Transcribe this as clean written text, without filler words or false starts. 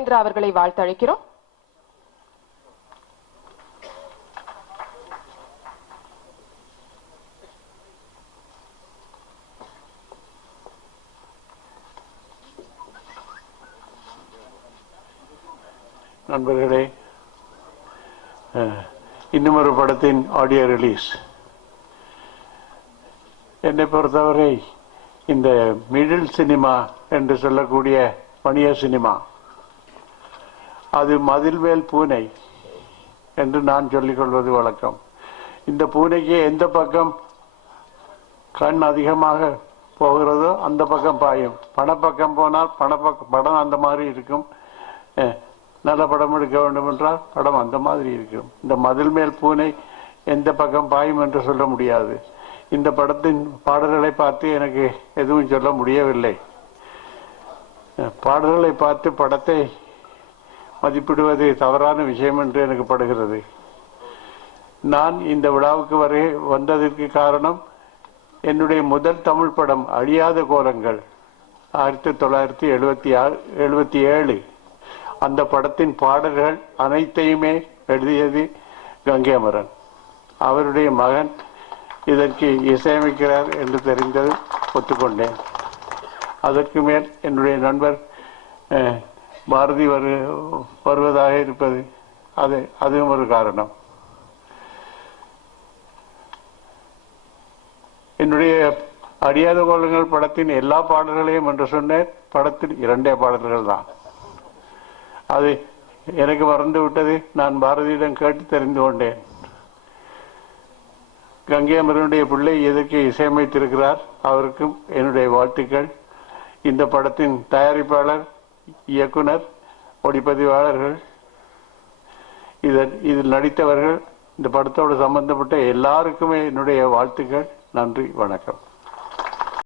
என்று அவர்களை வாழ்த்தழைக்கிறோம். நண்பர்களே, இன்னும் ஒரு படத்தின் ஆடியோ ரிலீஸ். என்னை பொறுத்தவரை இந்த மிடில் சினிமா என்று சொல்லக்கூடிய வணிக சினிமா, அது மதில்வேல் பூனை என்று நான் சொல்லிக் கொள்வது வழக்கம். இந்த பூனைக்கு எந்த பக்கம் கண் அதிகமாக போகிறதோ அந்த பக்கம் பாயும். பணப்பக்கம் போனால் படம் அந்த மாதிரி இருக்கும். நல்ல படம் எடுக்க வேண்டும் என்றால் படம் அந்த மாதிரி இருக்கும். இந்த மதில் மேல் பூனை எந்த பக்கம் பாயும் என்று சொல்ல முடியாது. இந்த படத்தின் பாடல்களை பார்த்து எனக்கு எதுவும் சொல்ல முடியவில்லை. பாடல்களை பார்த்து படத்தை மதிப்பிடுவது தவறான விஷயம் என்று எனக்கு படுகிறது. நான் இந்த விழாவுக்கு வந்ததற்கு காரணம், என்னுடைய முதல் தமிழ் படம் அழியாத கோலங்கள் 1977. அந்த படத்தின் பாடல்கள் அனைத்தையுமே எழுதியது கங்கை அமரன். அவருடைய மகன் இதற்கு இசையமைக்கிறார் என்று தெரிந்தது ஒத்துக்கொண்டேன். அதற்கு மேல் என்னுடைய நண்பர் பாரதி வருவதாக இருப்பது அதுவும் ஒரு காரணம். என்னுடைய அழியாத கோலங்கள் படத்தின் எல்லா பாடல்களையும் என்று சொன்னேன். படத்தில் 2 பாடல்கள் தான். அது எனக்கு மறந்து விட்டது. நான் பாரதியிடம் கேட்டு தெரிந்து கொண்டேன். கங்கை அமரனுடைய பிள்ளை இதற்கு இசையமைத்திருக்கிறார். அவருக்கும் என்னுடைய வாழ்த்துக்கள். இந்த படத்தின் தயாரிப்பாளர், இயக்குனர், ஒளிப்பதிவாளர்கள், இதில் நடித்தவர்கள், இந்த படத்தோடு சம்பந்தப்பட்ட எல்லாருக்குமே என்னுடைய வாழ்த்துக்கள். நன்றி, வணக்கம்.